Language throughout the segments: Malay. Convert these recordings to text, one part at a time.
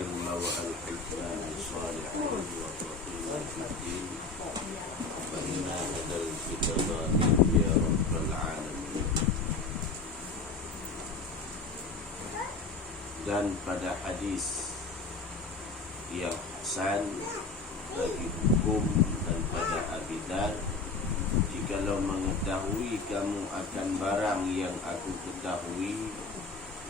العلم وألحقنا بالصالحين وفقنا في الدين فإنا هدى الكتاب يا رب العالمين. Dan pada hadis yang hasan bagi hukum dan pada abidan, jikalau mengetahui kamu akan barang yang aku ketahui,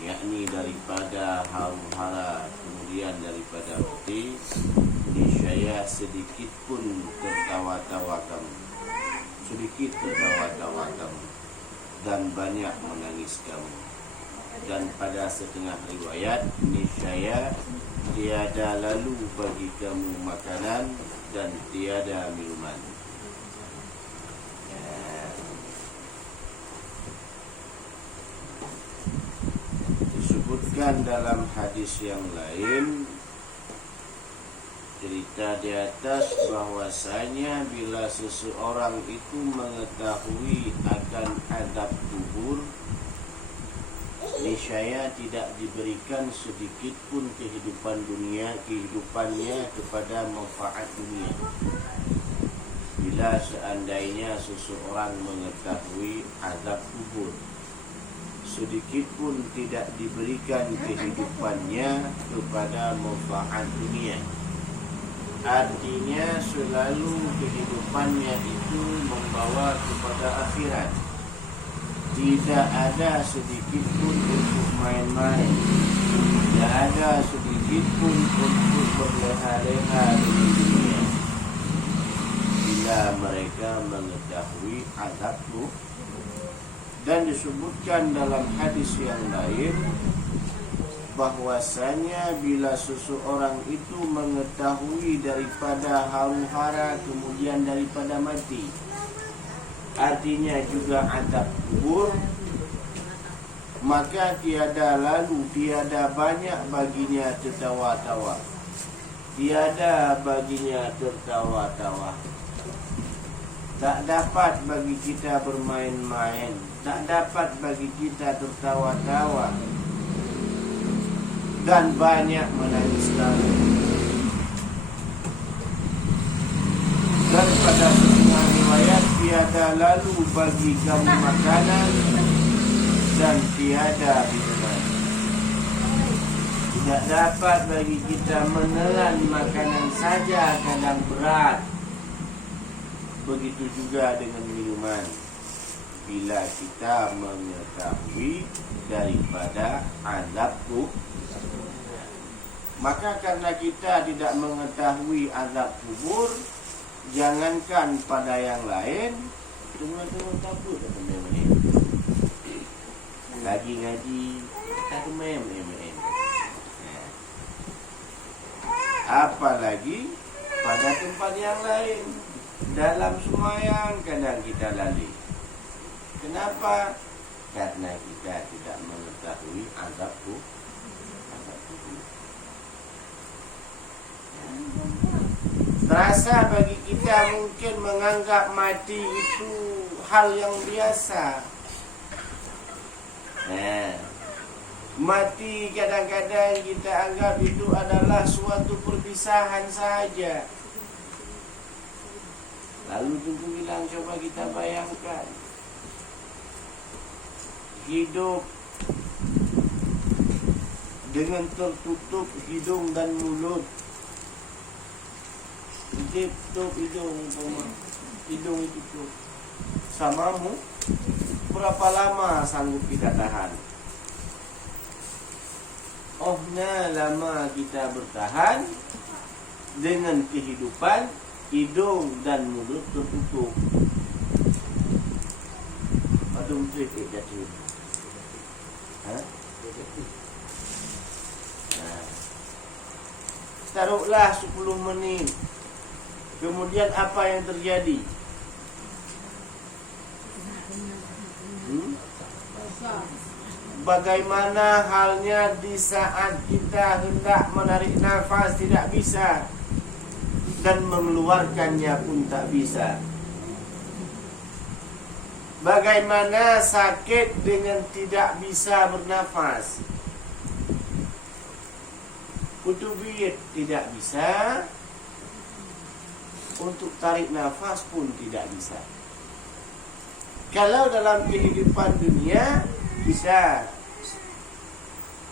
yakni daripada hara kemudian daripada roti, niscaya sedikit pun tertawa-tawa kamu, sedikit tertawa-tawa kamu, dan banyak menangis kamu. Dan pada setengah riwayat, niscaya tiada lalu bagi kamu makanan dan tiada minuman. Disebutkan dalam hadis yang lain, cerita di atas bahwasanya bila seseorang itu mengetahui akan adab kubur, niscaya tidak diberikan sedikit pun kehidupannya kepada manfaat dunia. Bila seandainya seseorang mengetahui azab kubur, sedikit pun tidak diberikan kehidupannya kepada manfaat dunia. Artinya selalu kehidupannya itu membawa kepada akhirat. Tidak ada sedikit pun untuk main-main, tidak ada sedikit pun untuk berleha-leha di dunia. Bila mereka mengetahui azab kubur. Dan disebutkan dalam hadis yang lain bahwasanya bila seseorang itu mengetahui daripada huru-hara kemudian daripada mati, artinya juga azab kubur, maka tiada banyak baginya tertawa-tawa, tiada baginya tertawa-tawa. Tak dapat bagi kita bermain-main, tak dapat bagi kita tertawa-tawa, dan banyak menangis kamu. Dan pada setengah riwayat, tiada lalu bagi kamu makanan dan tiada minuman. Tidak dapat bagi kita menelan makanan saja kadang berat. Begitu juga dengan minuman. Bila kita mengetahui daripada azab kubur, maka karena kita tidak mengetahui azab kubur, jangankan pada yang lain, tengah-tengah kabut lagi ngaji, tak main. Apalagi pada tempat yang lain. Dalam semayang kadang kita lalai. Kenapa? Karena kita tidak mengetahui azab kubur. Terasa bagi kita mungkin menganggap mati itu hal yang biasa. Mati kadang-kadang kita anggap itu adalah suatu perpisahan saja. Lalu tunggu bilang, coba kita bayangkan hidup dengan tertutup hidung dan mulut. Tutup hidung itu tutup. Samamu, berapa lama sanggup kita tahan? Lama kita bertahan dengan kehidupan hidung dan mulut tertutup. Adung cerita jadi. Taruhlah 10 menit. Kemudian apa yang terjadi? Bagaimana halnya di saat kita hendak menarik nafas tidak bisa, dan mengeluarkannya pun tak bisa? Bagaimana sakit dengan tidak bisa bernafas? Kutubiyat tidak bisa, untuk tarik nafas pun tidak bisa. Kalau dalam kehidupan dunia kita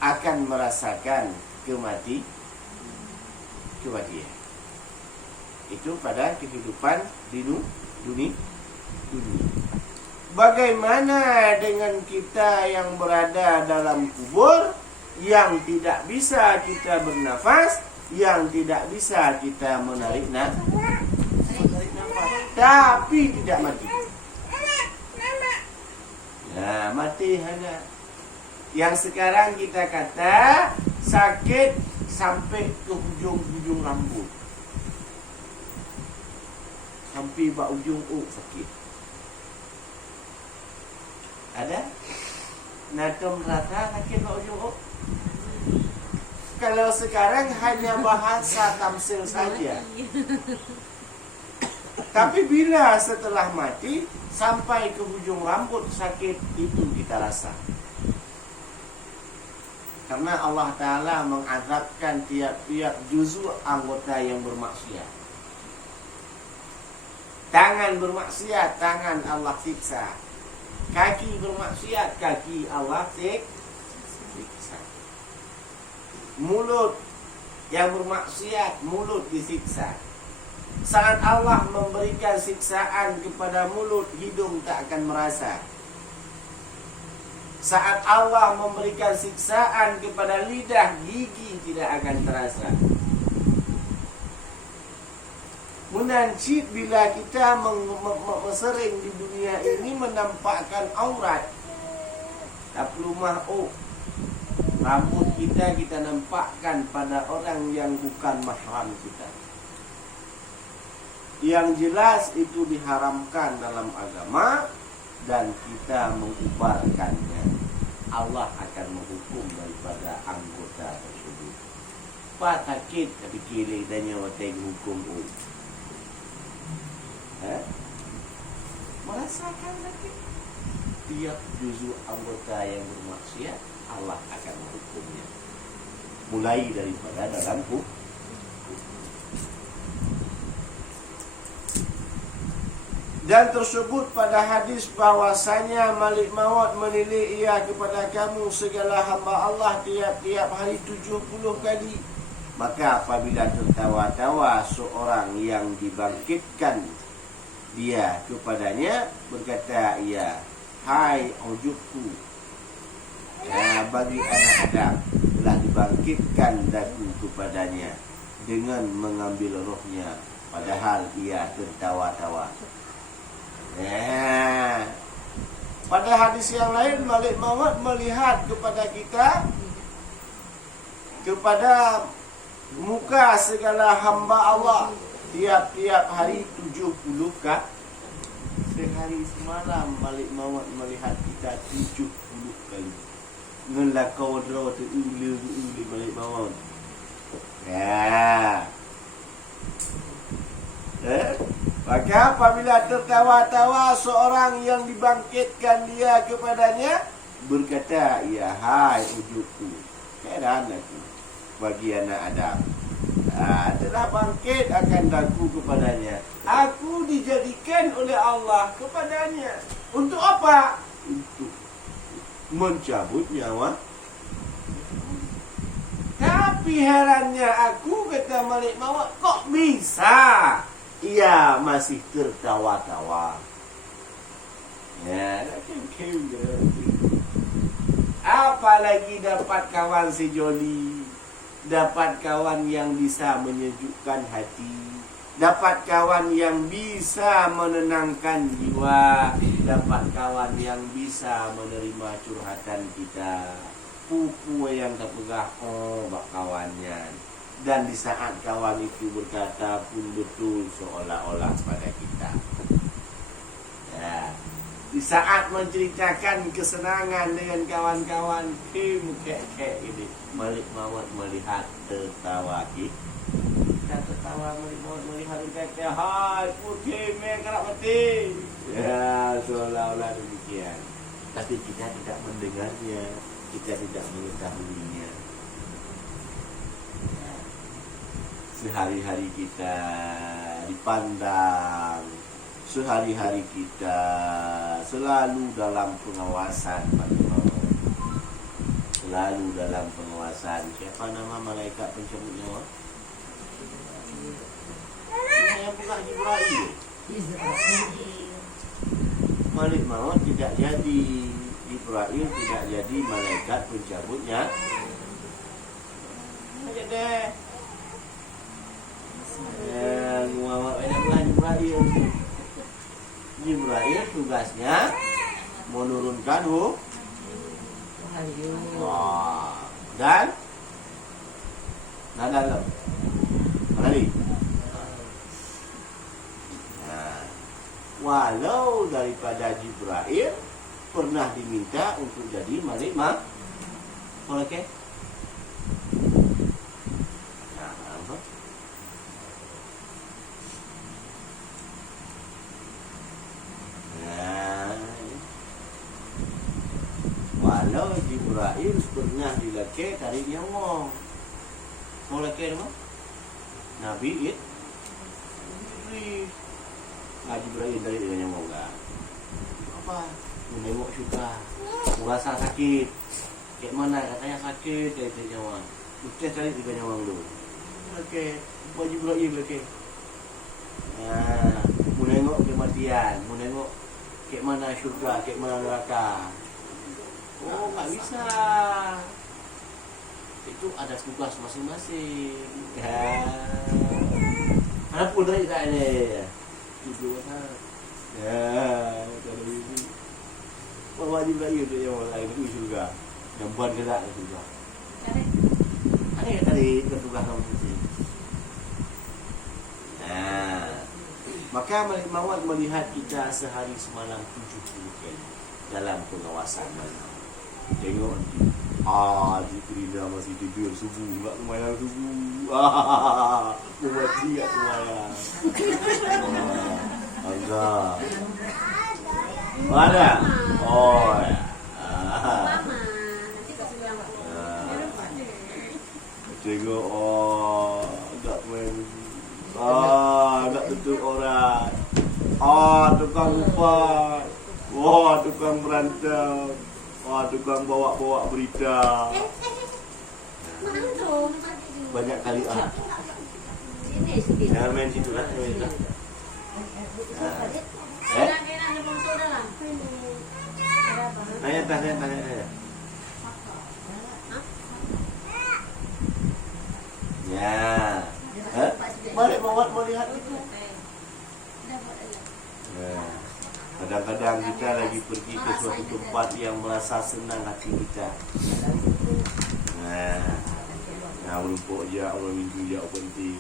akan merasakan kematian. Itu pada kehidupan di dunia. Bagaimana dengan kita yang berada dalam kubur, yang tidak bisa kita bernafas, yang tidak bisa kita menarik nafas, tapi tidak mati. Nah, mati hanya yang sekarang kita kata sakit sampai ke hujung-hujung rambut, sampai bak ujung sakit. Ada? Natum rata sakit bak ujung. Kalau sekarang hanya bahasa tamsil saja. Tapi bila setelah mati sampai ke hujung rambut sakit, itu kita rasa. Karena Allah Ta'ala mengazabkan tiap-tiap juzuk anggota yang bermaksiat. Tangan bermaksiat, tangan Allah siksa. Kaki bermaksiat, kaki Allah siksa. Mulut yang bermaksiat, mulut disiksa. Saat Allah memberikan siksaan kepada mulut, hidung tak akan merasa. Saat Allah memberikan siksaan kepada lidah, gigi tidak akan terasa. Menancip bila kita sering di dunia ini menampakkan aurat. Tak perlu rambut kita nampakkan pada orang yang bukan mahram kita. Yang jelas itu diharamkan dalam agama dan kita mengubarkannya. Allah akan menghukum daripada anggota tersebut. Pak sakit tapi kiri dan nyawa hukum. Merasakan lagi. Tiap juzuk anggota yang bermaksiat, Allah akan menghukumnya. Mulai daripada dalam hukum. Dan tersebut pada hadis bahwasanya Malik Maut menilik ia kepada kamu segala hamba Allah tiap-tiap hari 70 kali. Maka apabila tertawa-tawa seorang yang dibangkitkan dia kepadanya, berkata ia, hai ujubku, bagi anak Adam telah dibangkitkan daku kepadanya dengan mengambil rohnya, padahal ia tertawa-tawa. Pada hadis yang lain, Malik Maut melihat kepada kita, kepada muka segala hamba Allah tiap-tiap hari 70 kali. Sehari semalam Malik Maut melihat kita 70 kali. Ngelakau draw tu uli Malik Maut. Maka apabila tertawa-tawa seorang yang dibangkitkan dia kepadanya, berkata, ya hai ujubku, keadaan aku bagi anak Adam, telah bangkit akan daku kepadanya. Aku dijadikan oleh Allah kepadanya. Untuk apa? Untuk mencabut nyawa. Tapi herannya aku, kata Malik Maut, kok bisa ia masih tertawa-tawa? Apalagi dapat kawan sejoli, dapat kawan yang bisa menyejukkan hati, dapat kawan yang bisa menenangkan jiwa, dapat kawan yang bisa menerima curhatan kita. Pupu yang terpegah, bak kawannya. Dan di saat kawan itu berkata pun betul seolah-olah pada kita. Di saat menceritakan kesenangan dengan kawan-kawan, kek ini Malik Maut melihat tertawa kita tertawa. Malik Maut melihat kata, hai putih merah mati. Seolah-olah demikian. Tapi kita tidak mendengarnya, kita tidak mengetahuinya. sehari-hari kita dipandang, sehari-hari kita selalu dalam pengawasan Malik Maut. Selalu dalam pengawasan. Siapa nama malaikat pencabut nyawa? Yang buka Jibril. Malik Maut tidak jadi, Jibril tidak jadi malaikat pencabutnya. Aja deh. Jibril tugasnya menurunkan dan dalam mana walau daripada Jibril pernah diminta untuk jadi Malik Maut. Okey. Walau Jibril pernah dilakir tarik nyawa. Mau lakir apa? Nabi Jibril tarik nyawa enggak? Apa? Menengok juga. Merasa sakit. Kayak mana katanya sakit tarik nyawa. Kita cari tiga nyawa dulu. Okey, buat Jibril lakir. Menengok kematian, menengok kayak mana syurga, kayak mana neraka. Oh, nggak bisa. Itu ada tugas masing-masing. Ada pun dari kita ini. Tujuh mana? Kalau ini, wajib lagi untuk yang lain itu juga. Yang buat gerak juga. Ada yang tadi bertugas masing-masing. Maka Malik Maut melihat kita sehari semalam 70 kali dalam pengawasan Malik. Tengok Jibril masih tidur subuh, tak semayang subuh. Buat dia semayang. Agak. Mana? Oh ya. Tengok agak main. Agak tutup orang. Tukang upah. Tukang berantem. Tukang bawa-bawa berita. Banyak kali jangan main situ lah. Tanya. Ya. Malik Maut mau lihat itu. Kadang-kadang kita lagi pergi ke suatu tempat yang merasa senang hati kita. Melumpuk je, orang minta je penting.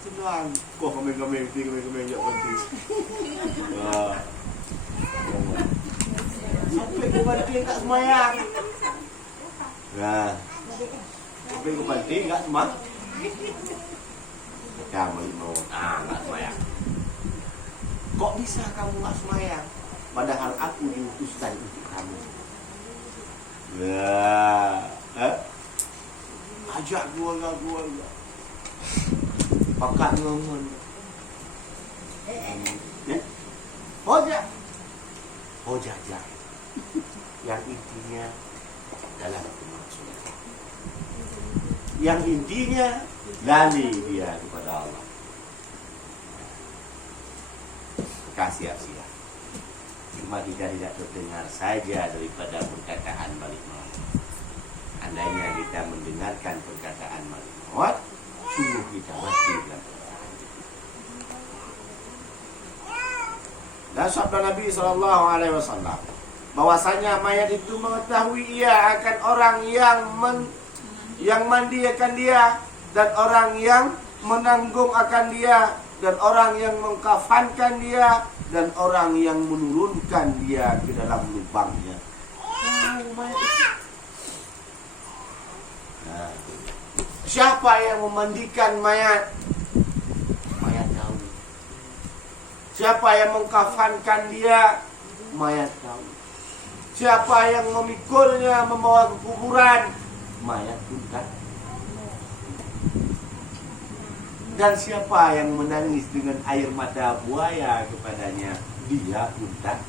Senang. Kau kami-kami je penting. Sampai ke banting tak semayang. Sampai ke banting tak semayang. Kamu mau tak semayang. Kok bisa kamu tak semayang? Padahal aku diutuskan untuk kamu. Ajak keluarga. Pakat ngomong. Hojah. Yang intinya dalam kemaksudnya. Yang intinya lali dia kepada Allah. Siap-siap. Cuma kita tidak terdengar saja daripada perkataan Malik Maut. Andainya kita mendengarkan perkataan Malik Maut, sungguh kita mati dalam perkataan. Dan sabda Nabi SAW bahwasanya mayat itu mengetahui ia akan orang yang mandi akan dia, dan orang yang menanggung akan dia, dan orang yang mengkafankan dia, dan orang yang menurunkan dia ke dalam lubangnya. Siapa yang memandikan mayat? Mayat tahu. Siapa yang mengkafankan dia? Mayat tahu. Siapa yang memikulnya membawa ke kuburan? Mayat pun tak. Dan siapa yang menangis dengan air mata buaya kepadanya, dia pun tak.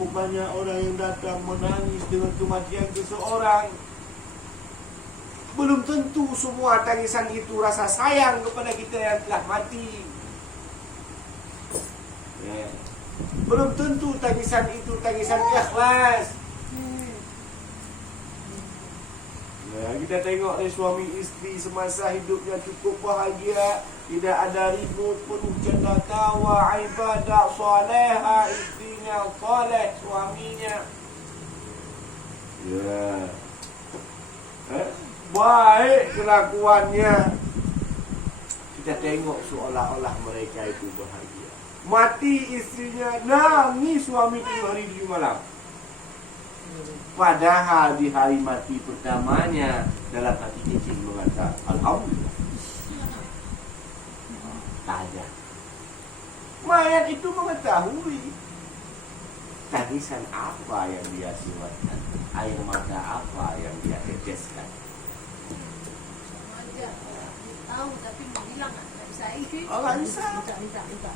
Banyak orang yang datang menangis dengan kematian seseorang. Belum tentu semua tangisan itu rasa sayang kepada kita yang telah mati. Ya. Belum tentu tangisan itu tangisan ikhlas. Ya, kita tengok suami isteri semasa hidupnya cukup bahagia, tidak ada ribut, penuh canda tawa, ibadah soleha, istrinya soleh, suaminya. Ya. Baik kelakuannya. Kita tengok seolah-olah mereka itu bahagia. Mati istrinya, nangis suami 7 hari 7 malam. Padahal di hari mati pertamanya dalam hati cicing mengatakan alhamdulillah. Tak ada. Mayat itu mengetahui tangisan apa yang dia siwatkan, air mata apa yang dia teteskan. Tahu tapi mau bilang nggak bisa. Oh, nggak bisa. Minta.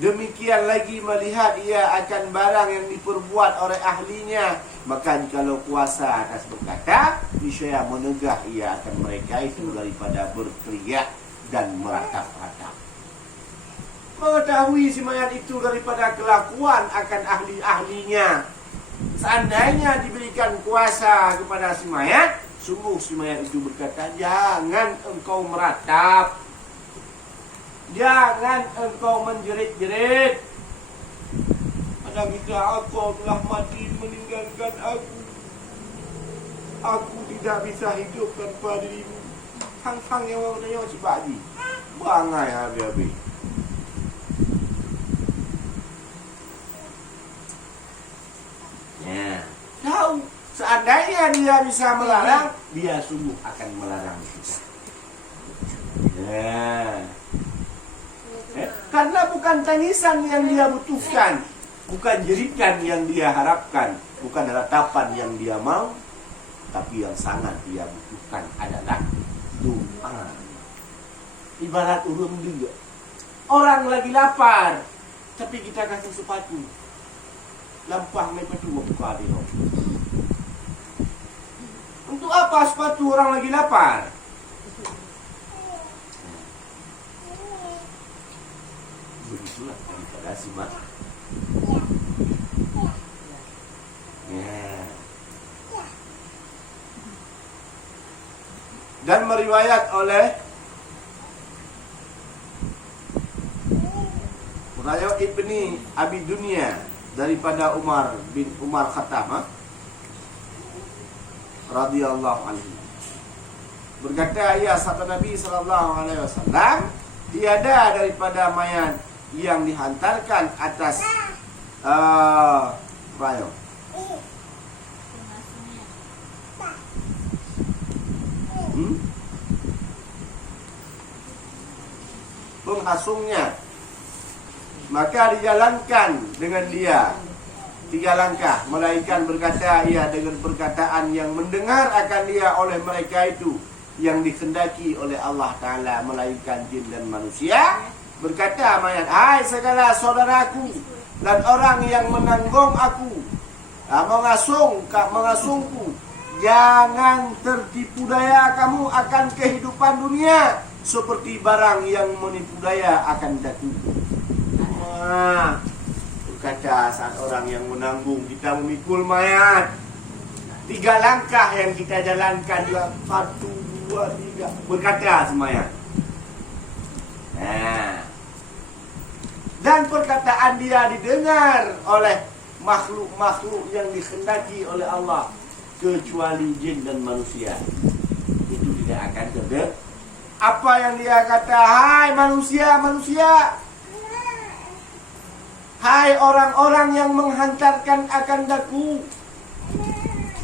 Demikian lagi melihat ia akan barang yang diperbuat oleh ahlinya, maka jikalau kuasa atas berkata, niscaya menegah ia akan mereka itu daripada berteriak dan meratap-ratap. Mengetahui si mayat itu daripada kelakuan akan ahli-ahlinya. Seandainya diberikan kuasa kepada si mayat, sungguh si mayat itu berkata, jangan engkau meratap, jangan engkau menjerit-jerit. Pada kita, engkau telah mati meninggalkan aku. Aku tidak bisa hidup tanpa dirimu. Hang-hang yang orang tanya si Pakji, bangai habis-habis. Ya, tahu seandainya dia bisa melarang, dia sungguh akan melarang kita. Ya. Karena bukan tangisan yang dia butuhkan, bukan jeritan yang dia harapkan, bukan ratapan yang dia mau, tapi yang sangat dia butuhkan adalah doa. Ibarat urung juga. Orang lagi lapar, tapi kita kasih sepatu. Lampah mai patu buka dia. Untuk apa sepatu orang lagi lapar? Begitulah daripada simak. Ya. Dan meriwayat oleh Raja Ibni Abi Dunia daripada Umar bin Umar Khattab radhiyallahu anhu berkata, ya sabda Nabi sallallahu alaihi wasallam, tiada daripada mayat yang dihantarkan atas penghasungnya, maka dijalankan dengan dia 3 langkah, melainkan berkata ia dengan perkataan yang mendengar akan dia oleh mereka itu yang dikehendaki oleh Allah Ta'ala, melainkan jin dan manusia. Berkata mayat, hai segala saudaraku dan orang yang menanggung aku, mengasuhku, jangan tertipu daya kamu akan kehidupan dunia seperti barang yang menipu daya akan datu. Berkata saat orang yang menanggung, kita memikul mayat, 3 langkah yang kita jalankan, 1, 2, 3, berkata semayat. Dan perkataan dia didengar oleh makhluk-makhluk yang dikehendaki oleh Allah, kecuali jin dan manusia. Itu tidak akan terdengar. Apa yang dia kata, hai manusia, hai orang-orang yang menghantarkan akan daku,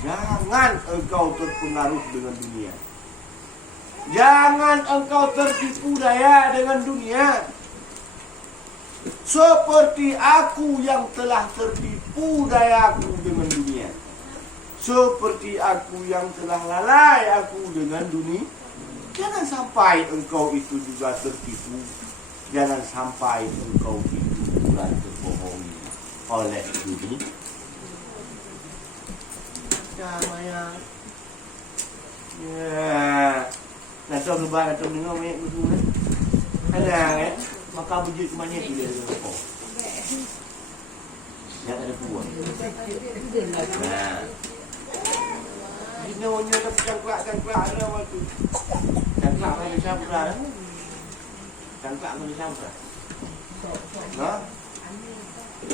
jangan engkau terpengaruh dengan dunia. Jangan engkau tertipu daya dengan dunia. Seperti aku yang telah tertipu dayaku dengan dunia. Seperti aku yang telah lalai aku dengan dunia. Jangan sampai engkau itu juga tertipu. Jangan sampai engkau itu juga terbohongi oleh dunia. Ya, Maya. Ya. Nanti lebat atau dengar banyak betul kan? Kadang maka bujut banyak dia lupa. Yang ada puan. Nah. Ini hanya ada cangklak ada waktu. Cangklak mana siapa lah? Cangklak mana siapa? Nah.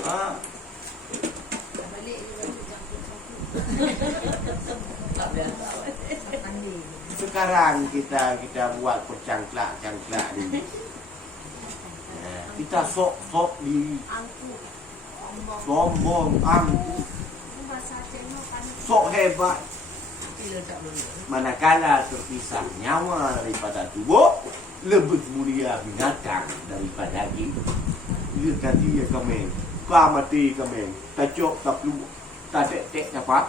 Ah. Balik juga Sekarang kita buat percangklak ni. Kita sok di angku. sombong, angkuh, Bahasa Cina panas. sok hebat. Manakala terpisah nyawa daripada tubuh, lebih mulia binatang daripada daging. Dia tadi ya kami, kau mati kami, tak cok tak peluk, tak tek apa?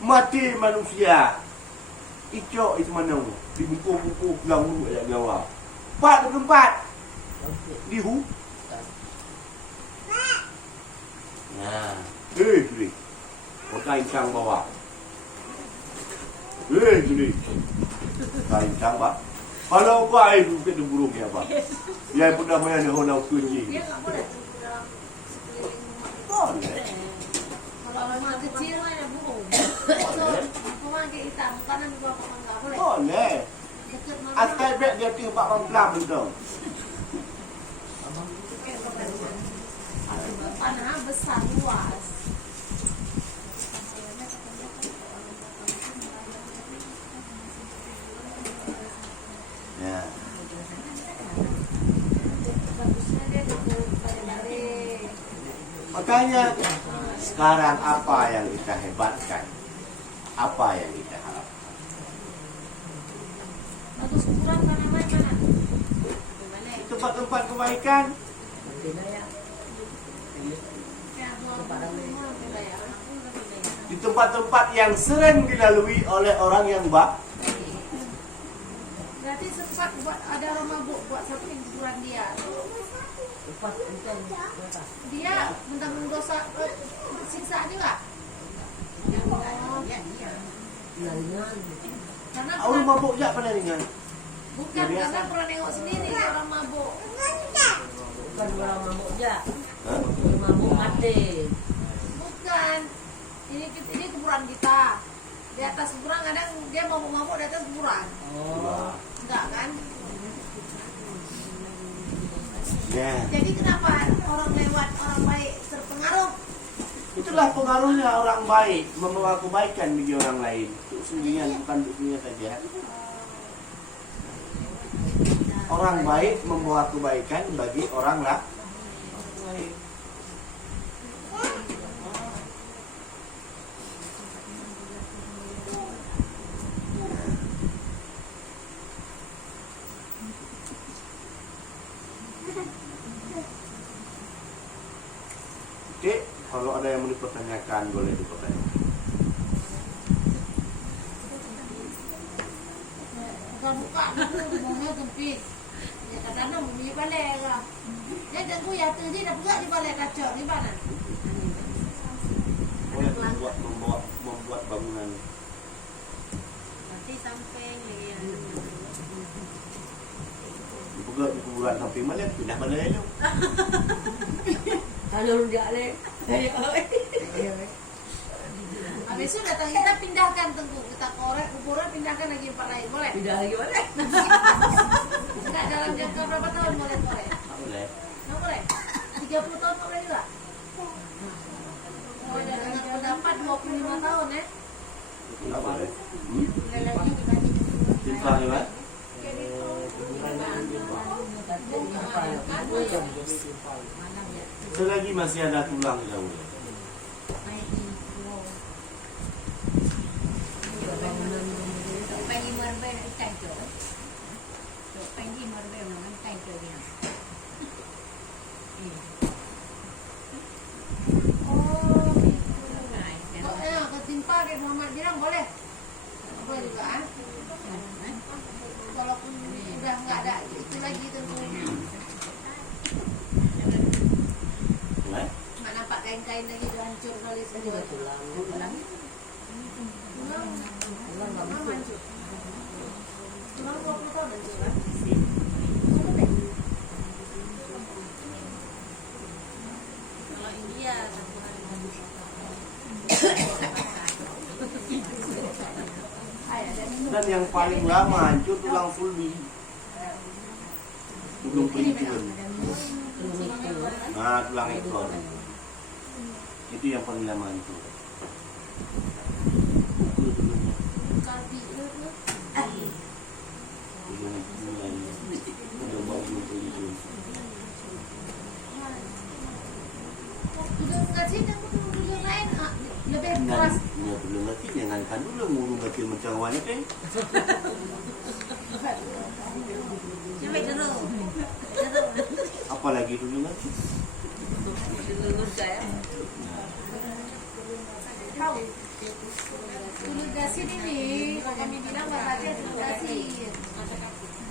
Mati manusia. Icok itu mana? Di buku-buku pulang dulu ayat Jawa. 4 di hu. Nah, gini. Kota incang bawah. Gini. Kota incang bawah. Kalau kau itu kita burung ya pak. Yang pernah main di honau kunci. Dia nggak boleh tumbuh dalam sekeliling rumah. Boleh. Kalau memang kecil mah ada burung. Rumah kayak hitam, kanan juga memang nggak boleh. Boleh. Dekat mana? Atas beg dia tembak bang itu. Tanah besar luas. Ya. Bagusnya dia dekat balik. Makanya sekarang apa yang kita hebatkan? Apa yang kita harapkan? Bagus ukuran mana mana? Di tempat-tempat kebaikan, di tempat-tempat yang sering dilalui oleh orang yang baik. Berarti sempat buat ada orang mabuk buat satu hiburan dia. Dia mentang-mentang dosa siksa juga. Karena Orang mabuk je pada ringan. bukan karena pernah nengok sendiri dia orang mabuk. Bukan orang mabuk je. Hah? Mabuk mati. Bukan. Ini kuburan kita. Di atas kuburan kadang dia mabuk-mabuk di atas kuburan. Oh. Enggak kan? Ya. Jadi kenapa orang lewat orang baik terpengaruh? Itulah pengaruhnya orang baik membawa kebaikan bagi orang lain. Untuk sendirian bukan untuk dirinya saja. Orang baik membawa kebaikan bagi orang lain. Dek, kalau ada yang mau dipertanyakan boleh dipertanyakan. Buka-buka dulu, ngomongnya sempit. Ya kadang-kadang bunyi balik lah. Dia tunggu ya tu dia dah buat di balik kaca di mana? Boleh membuat bangunan. Nanti sampai ni. Dipegang di kuburan samping mana pindah mana itu. Kalau dia lek. Habis itu datang kita pindahkan tunggu kita korek kuburan pindahkan lagi tempat lain boleh? Pindah lagi boleh. Enggak dalam jangka berapa tahun boleh korek? Tak boleh. Nggak boleh? 30 tahun tak boleh juga? Oh, ada dengan pendapat 25 tahun Tak boleh. Boleh lagi dibanding. Simpang ni, Pak. Selagi masih ada tulang di dalam. bilang boleh. Boleh juga ah. Walaupun udah nggak ada itu lagi tentu. Nggak nampak kain-kain lagi udah hancur kali semua. Tulang. Tulang hancur. Tulang 20 tahun hancur kan? Kalau India satu hari habis. Dan yang paling lama hancur tulang fulmi. Belum pelicin. Nah, tulang ekor. Itu yang paling lama hancur. Kalbi itu udah nggak sih yang lain lebih keras. Ya belum ngerti jangan kan dulu ngurung kecil macam wanita kan. Coba dulu. Apalagi dulu ngerti. Lulus saya. Tahu. Tulang gasin ini, kalau kami bilang bapaknya tulang gasin.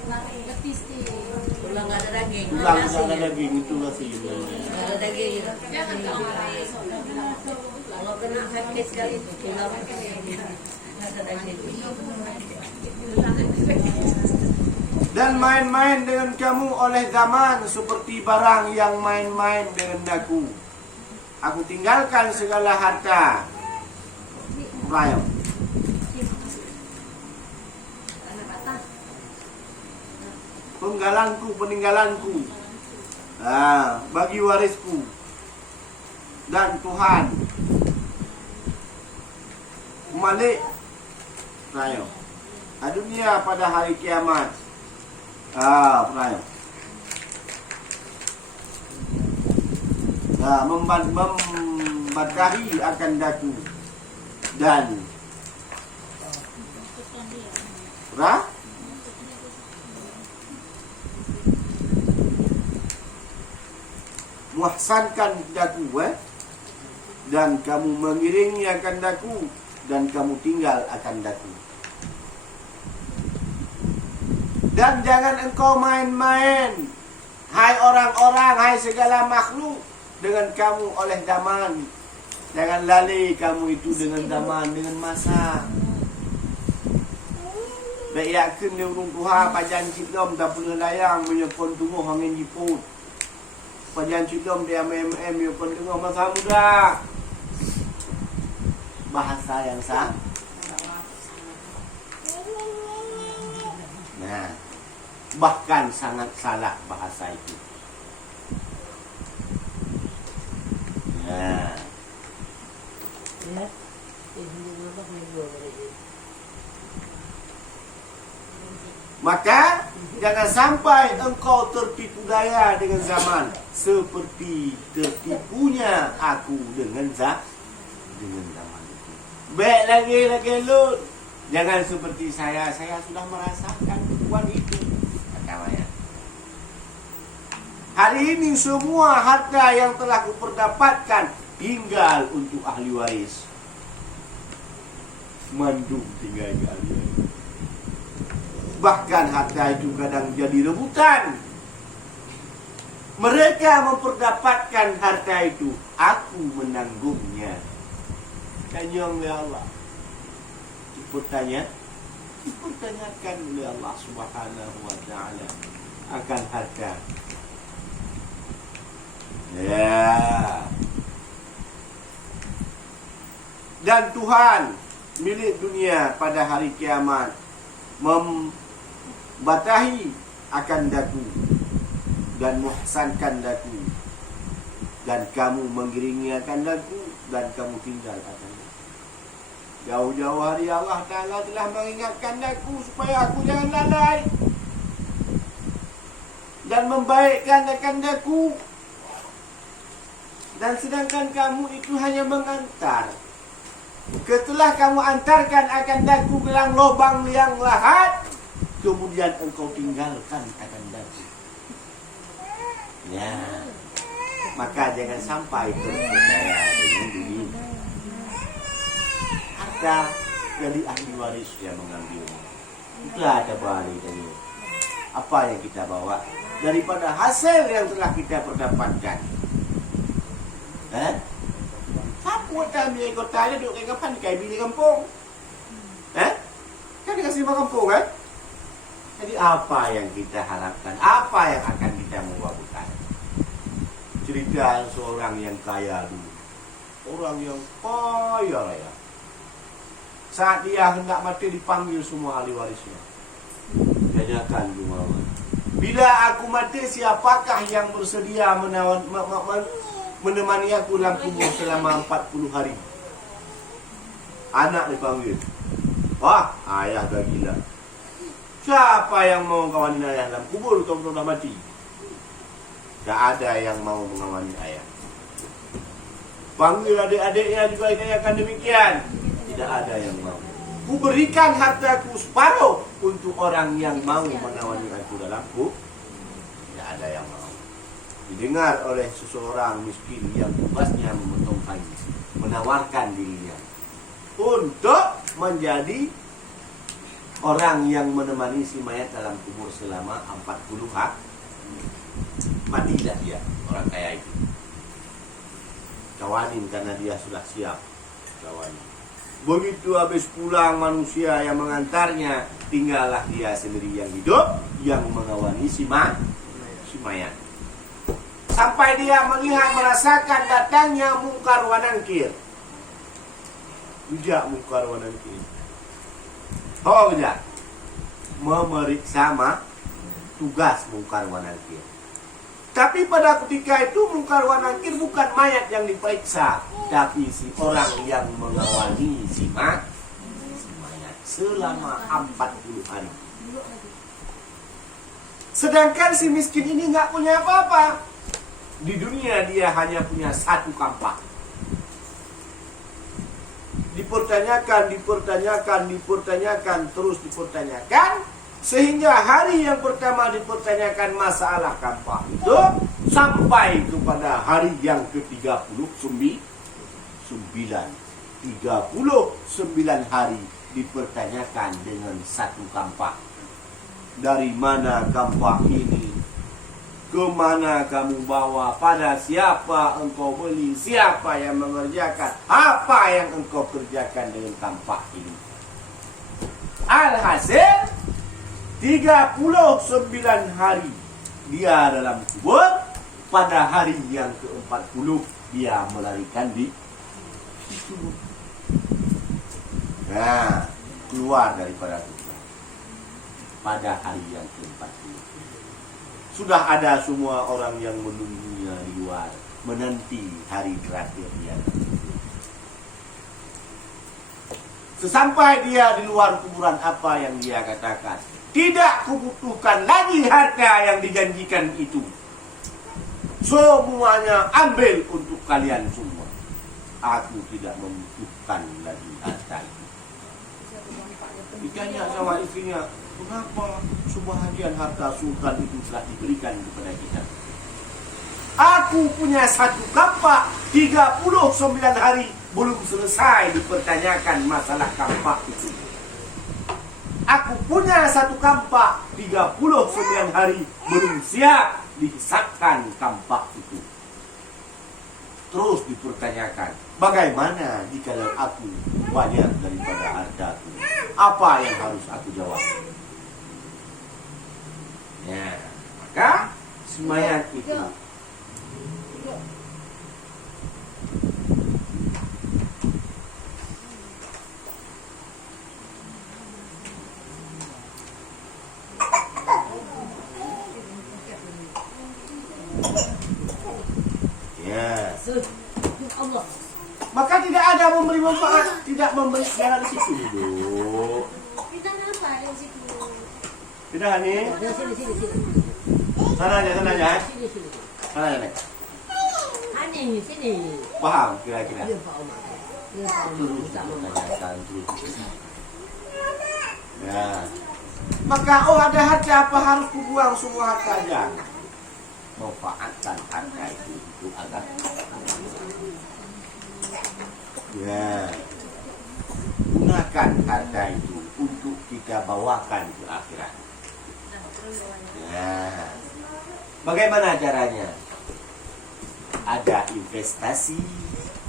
Tulang betis nih. Tulang nggak ada daging. Tulang ada daging itu nasi. Nggak ada daging. Jangan kamu Kalau kena sakit sekali tulang nggak ada daging. Dan main-main dengan kamu oleh zaman seperti barang yang main-main dengan daku. Aku tinggalkan segala harta. Rayo. Peninggalanku. Bagi warisku. Dan Tuhan. Malik. Rayo. Dunia pada hari kiamat. Rayo. Membatahi akan daku. Dan muhsankan daku dan kamu mengiringi akan daku dan kamu tinggal akan daku. Dan jangan engkau main-main, hai orang-orang, hai segala makhluk, dengan kamu oleh zaman. Jangan lalai kamu itu dengan zaman, dengan masa. Baik yakin dia urung tuha, pajan cidom, tak pernah layang, menyokong tunggu angin jiput. Pajan cidom, dia MM, menyokong tunggu masa muda. Bahasa yang sah. Nah, bahkan sangat salah bahasa itu. Nah. Ya. Ini apa minggu lagi. Maka jangan sampai engkau tertipu daya dengan zaman seperti tertipunya aku dengan zaman itu. Baik lagi Lut. Jangan seperti saya sudah merasakan uang itu. Katanya. Hari ini semua harta yang telah kuperdapatkan tinggal untuk ahli waris. Mandum tinggal ke ahli waris. Bahkan harta itu kadang jadi rebutan. Mereka memperdapatkan harta itu, aku menanggungnya. Kanyang oleh Allah. Dipertanyakan oleh Allah Subhanahu wa ta'ala akan harta. Ya. Dan Tuhan milik dunia pada hari kiamat membatahi akan daku dan muhsankan daku, dan kamu mengiringi akan daku dan kamu tinggal akan daku. Jauh-jauh hari Allah Ta'ala telah mengingatkan daku supaya aku jangan lalai dan membaikkan akan daku. Dan sedangkan kamu itu hanya mengantar. Setelah kamu antarkan akan daku ke dalam lubang yang lahat, kemudian engkau tinggalkan akan daku. Ya, maka jangan sampai terpedaya dengan dunia. Harta dari ahli waris yang mengambilnya. Sudah ada balik dari apa yang kita bawa daripada hasil yang telah kita perdapatkan. Apa tak ambil kota dia duduk kat kapan kai bini kampung? Kan dia kasih kampung kan? Jadi apa yang kita harapkan? Apa yang akan kita buat? Cerita seorang yang kaya dulu. Orang yang kaya raya. Saat dia hendak mati dipanggil semua ahli warisnya. Tanyakan semua. Bila aku mati, siapakah yang bersedia menemani aku dalam kubur selama 40 hari? Anak dipanggil. Wah, ayah dah gila. Siapa yang mau kawanin ayah dalam kubur kalau sudah mati? Tak ada yang mau mengawani ayah. Panggil adik-adiknya juga akan demikian. Tidak ada yang mau. Ku berikan hartaku separuh untuk orang yang mau mengawani aku dalam kubur. Tidak ada yang mau. Didengar oleh seseorang miskin yang tugasnya memotong kayu, menawarkan dirinya untuk menjadi orang yang menemani si mayat dalam kubur selama 40 hari. Matilah dia, orang kaya itu. Kawanin karena dia sudah siap. Kawanin. Begitu habis pulang manusia yang mengantarnya, tinggallah dia sendiri yang hidup, yang mengawani si mayat. Sampai dia melihat, merasakan datangnya Munkar wa Nankir. Tidak Munkar wa Nankir. Oh tidak. Memeriksa tugas Munkar wa Nankir. Tapi pada ketika itu Munkar wa Nankir bukan mayat yang diperiksa, tapi si orang yang mengawani si mayat selama 40 hari. Sedangkan si miskin ini nggak punya apa-apa. Di dunia dia hanya punya satu kampak. Dipertanyakan, terus dipertanyakan. Sehingga hari yang pertama dipertanyakan masalah kampak itu sampai kepada hari yang ke-39. 39 hari dipertanyakan dengan satu kampak. Dari mana kampak ini? Kemana kamu bawa? Pada siapa engkau beli? Siapa yang mengerjakan? Apa yang engkau kerjakan dengan kampak ini? Alhasil 39 hari dia dalam kubur. Pada hari yang ke-40 dia melarikan di kubur. Nah, keluar daripada kubur pada hari yang ke-40. Sudah ada semua orang yang menunggunya di luar, menanti hari terakhir dia. Sesampai dia di luar kuburan, apa yang dia katakan? Tidak kubutuhkan lagi harta yang dijanjikan itu. Semuanya ambil untuk kalian semua. Aku tidak membutuhkan lagi harta itu. Ditanya sama istrinya, kenapa sebahagian harta sultan itu telah diberikan kepada kita? Aku punya satu kampak, 39 hari belum selesai dipertanyakan masalah kampak itu. Aku punya satu kampak, 39 hari belum siap dihisapkan kampak itu. Terus dipertanyakan, bagaimana jika aku banyak daripada hartaku? Apa yang harus aku jawab? Ya, maka semayat itu Allah. Maka tidak ada memberi manfaat, tidak memberi segala di situ dulu. Kita apa di situ? Tidak nih. Sini. Sana aja. Sana aja. Nek. Sini. Paham kira-kira. Dia Pak Omar. Dia Pak Omar. Terus tanyakan terus. Ya. Maka ada harta, apa harus kubuang semua hartanya? Manfaatkan harta itu agar ya, gunakan kita bawakan ke akhirat. Nah, bagaimana caranya? Ada investasi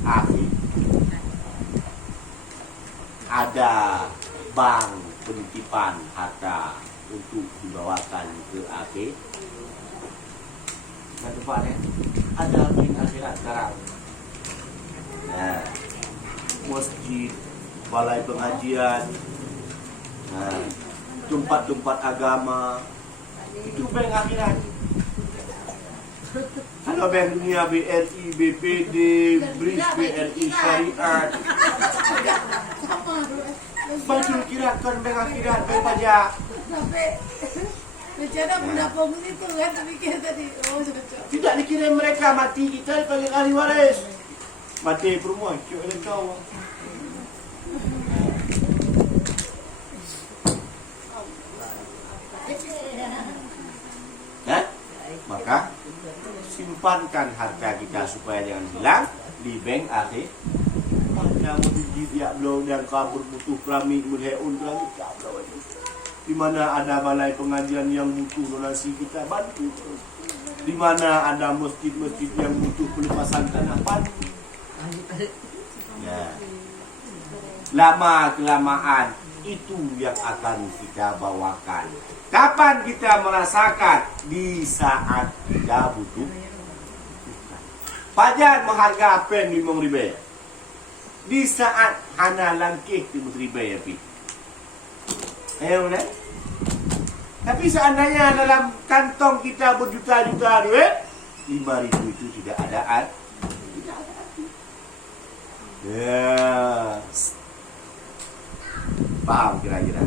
akhir, ada bank penitipan harta untuk dibawakan ke akhir. Nah, tempatnya ada bank akhirat sekarang. Nah, masjid, balai pengajian, nah, tempat-tempat agama, itu bank akhirat. Kalau bank dunia BRI, BPD, BRIS, BRI, Syariat, baju kirakan bank akhirat, bank pajak. Sampai rencana menabung itu kan, tapi kita tadi, oh cocok. Tidak dikira mereka mati kita dipanggil ahli waris. Mati perempuan, cuk ada kau. Nah, maka simpankan harta kita supaya jangan hilang di bank akhir. Mana menjadi dia belum yang kabur butuh keramik mulheun lagi kabur. Di mana ada balai pengajian yang butuh donasi kita bantu. Di mana ada masjid-masjid yang butuh pelepasan tanah bantu. Ya. Lama kelamaan itu yang akan kita bawakan. Kapan kita merasakan? Di saat kita butuh. Pajan mengharga apa yang 5 ribu. Di saat hana langkih 5 ribu ya pi. Ayo mana? Tapi seandainya dalam kantong kita berjuta-juta duit, 5 ribu itu tidak ada arti. Ya, paham kira-kira?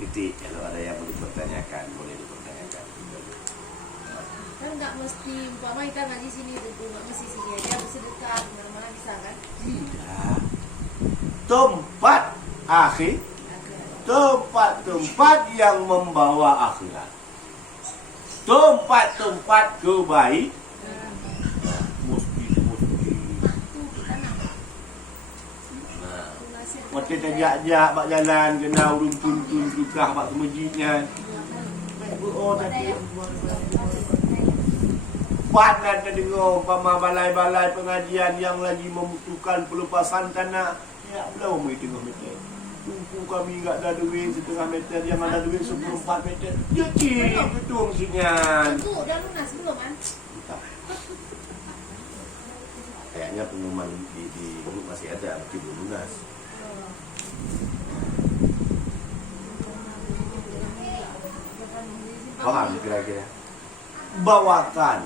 Titik. Kalau ada yang boleh dipertanyakan, boleh dipertanyakan. Kan nggak mesti, umpama kita ngaji sini tentu nggak mesti sini aja, bersedekah mana-mana bisa kan? Tidak. Tempat akhir, tempat-tempat yang membawa akhirat, tempat-tempat kebaikan. Mati tajak-jak bak jalan kena urung tuntun tukah bak ke masjidnya. Oh tadi padan dah dengar umpama balai-balai pengajian yang lagi membutuhkan pelepasan tanah. Ya belum mai tengah meter. Tunggu kami enggak ada duit setengah meter, yang ada duit 14 meter. Ya cik, betul maksudnya. Itu dah lunas belum kan? Kayaknya pengumuman di grup masih ada, mungkin belum lunas. Paham kira-kira? Bawakan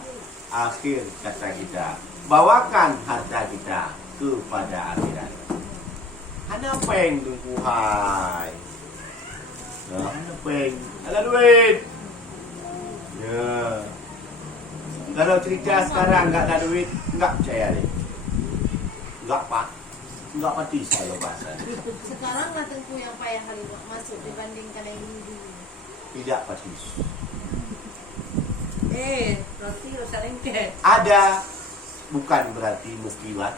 akhir kata kita, bawakan harta kita kepada akhirat. Ada peng tungkuhai. Ada peng, ada duit. Ya. Kalau cerita sekarang enggak ada duit, enggak percaya deh. Enggak pak, enggak pati kalau bahasa. Sekarang lah tengku yang payah kali masuk dibandingkan yang dulu. Tidak pati. Roti rusak lengket. Ada, bukan berarti muslimat.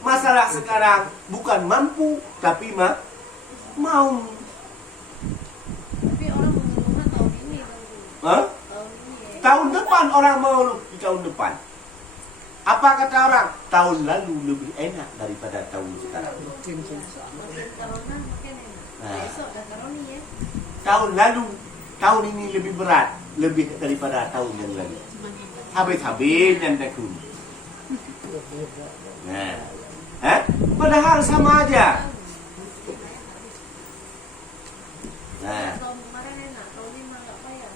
Masalah sekarang bukan mampu, tapi mau. Tapi orang mengeluhkan tahun ini tengku. Hah? Tahun ini ya. Tahun depan orang mau di tahun depan. Apa kata orang? Tahun lalu lebih enak daripada tahun sekarang. Makin corona makin enak. Nah. Besok dah corona ya. Tahun lalu, tahun ini lebih berat, lebih daripada tahun yang lalu. Habis-habis dan takut. Nah, padahal sama aja. Nah, Tahun kemarin enak, tahun ini mah nggak payah.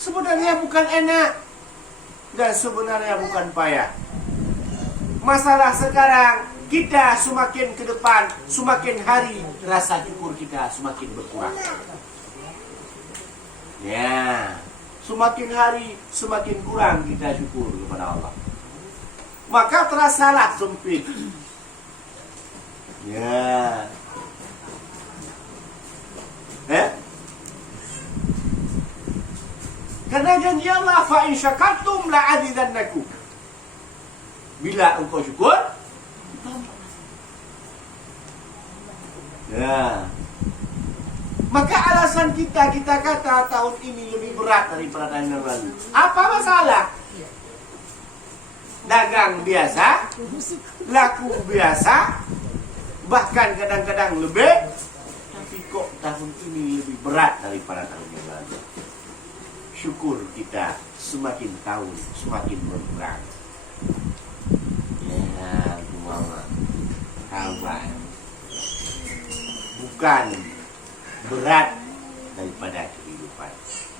sebenarnya bukan enak dan sebenarnya bukan payah. Masalah sekarang kita semakin ke depan, semakin hari rasa syukur kita semakin berkurang. Ya, semakin hari semakin kurang kita syukur kepada Allah. Maka terasalah sempit. Ya. Karena janji Allah, fa in syakartum la azidannakum. Bila engkau syukur, ya. Maka alasan kita kata tahun ini lebih berat daripada tahun yang lalu. Apa masalah? Dagang biasa, laku biasa, bahkan kadang-kadang lebih. Tapi kok tahun ini lebih berat daripada tahun yang lalu. Syukur kita semakin tahun semakin berkurang. Ya, Mama, kawan. Bukan berat daripada kehidupan,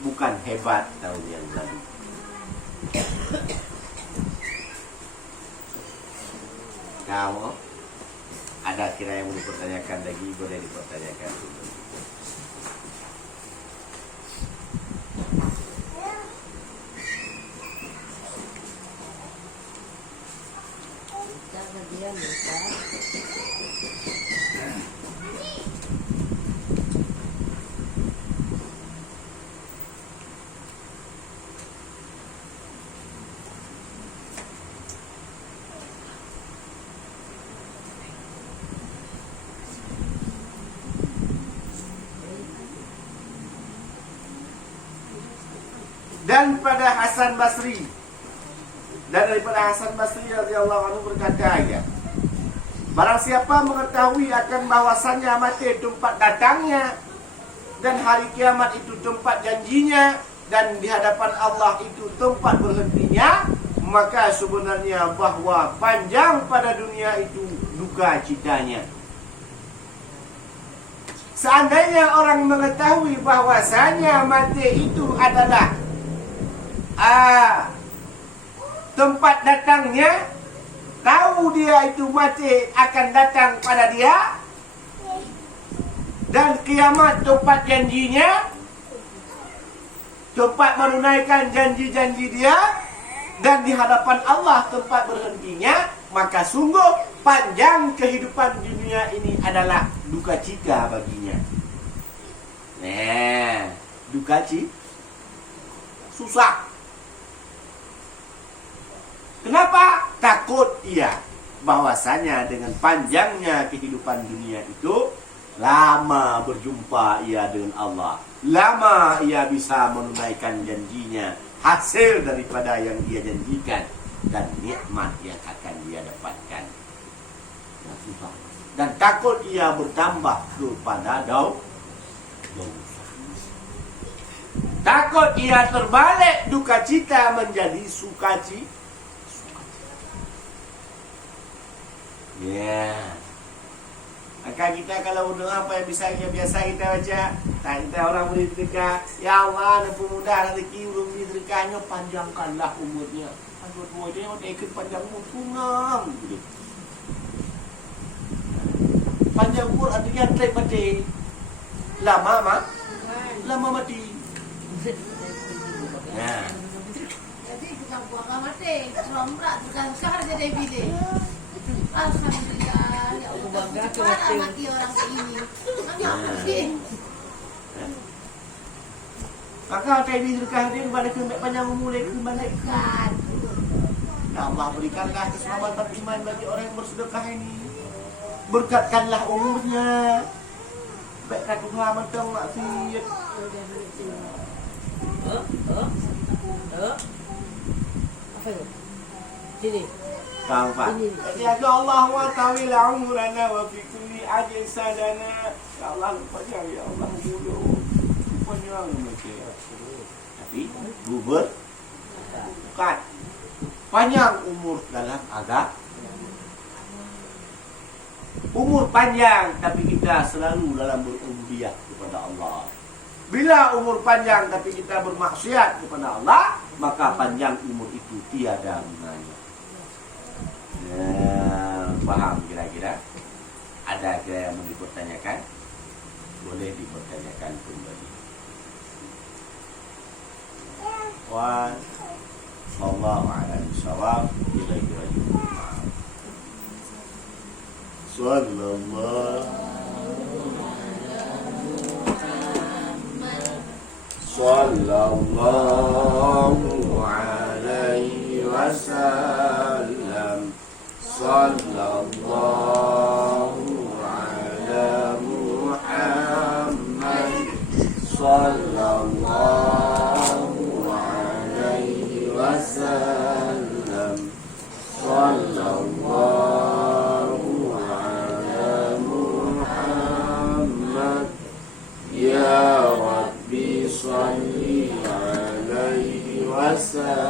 bukan hebat tahun yang lalu. Kamu ada kira yang mau dipertanyakan lagi, boleh dipertanyakan dulu. Jangan diam, Ustaz. Dan pada Hasan Basri, dan daripada Hasan Basri radhiyallahu anhu berkata, ya, barang siapa mengetahui akan bahwasannya mati tempat datangnya, dan hari kiamat itu tempat janjinya, dan di hadapan Allah itu tempat berhentinya, maka sebenarnya bahwa panjang pada dunia itu duka citanya. Seandainya orang mengetahui bahwasanya mati itu adalah tempat datangnya, tahu dia itu mati akan datang pada dia, dan kiamat tempat janjinya, tempat menunaikan janji-janji dia, dan di hadapan Allah tempat berhentinya, maka sungguh panjang kehidupan dunia ini adalah duka cita baginya. Nah, duka cita susah. Kenapa? Takut ia bahwasanya dengan panjangnya kehidupan dunia itu, lama berjumpa ia dengan Allah, lama ia bisa menunaikan janjinya, hasil daripada yang dia janjikan, dan nikmat yang akan dia dapatkan. Dan takut ia bertambah kepada dosa. Takut ia terbalik duka cita menjadi sukacita. Ya. Maka kita kalau berdoa apa yang biasa kita baca, kita orang beri sedekah, ya Allah, ada pemuda rezeki belum sedekahnya, panjangkanlah umurnya. Umurnya udah ikut panjang umur tunggang gitu. Panjang umur artinya trek mati. Lama mati. Nah. Jadi bukan buah mati, selomrak bukan sahar jadi bide. Alhamdulillah, ya Allah, Bangga cepat mati orang ini. Ya penting. Maka tadi sedekah dia kepada panjang umur dia kembalikan. Ya Allah, berikanlah keselamatan iman bagi orang yang bersedekah ini. Berkatkanlah umurnya. Baikkan Tuhan mentang maksiat. Apa itu? Sini. Tahu Pak? Ya Allah wa tawila umurana wa fi kulli ajin sadana. Ya Allah, panjang ya Allah umur. Panjang umur. Tapi bukan panjang umur dalam agama. Umur panjang tapi kita selalu dalam berubudiyah kepada Allah. Bila umur panjang tapi kita bermaksiat kepada Allah, maka panjang umur itu tiada gunanya. Paham kira-kira? Ada kira yang mau dipertanyakan? Boleh dipertanyakan kembali. Wallahu a'lam bishawab. Ilaihi raji'un. Sallallahu alaihi wasallam. Sallallahu ala Muhammad. sallallahu alaihi wasallam. Sallallahu ala Muhammad. Ya Rabbi salli alaihi wasallam.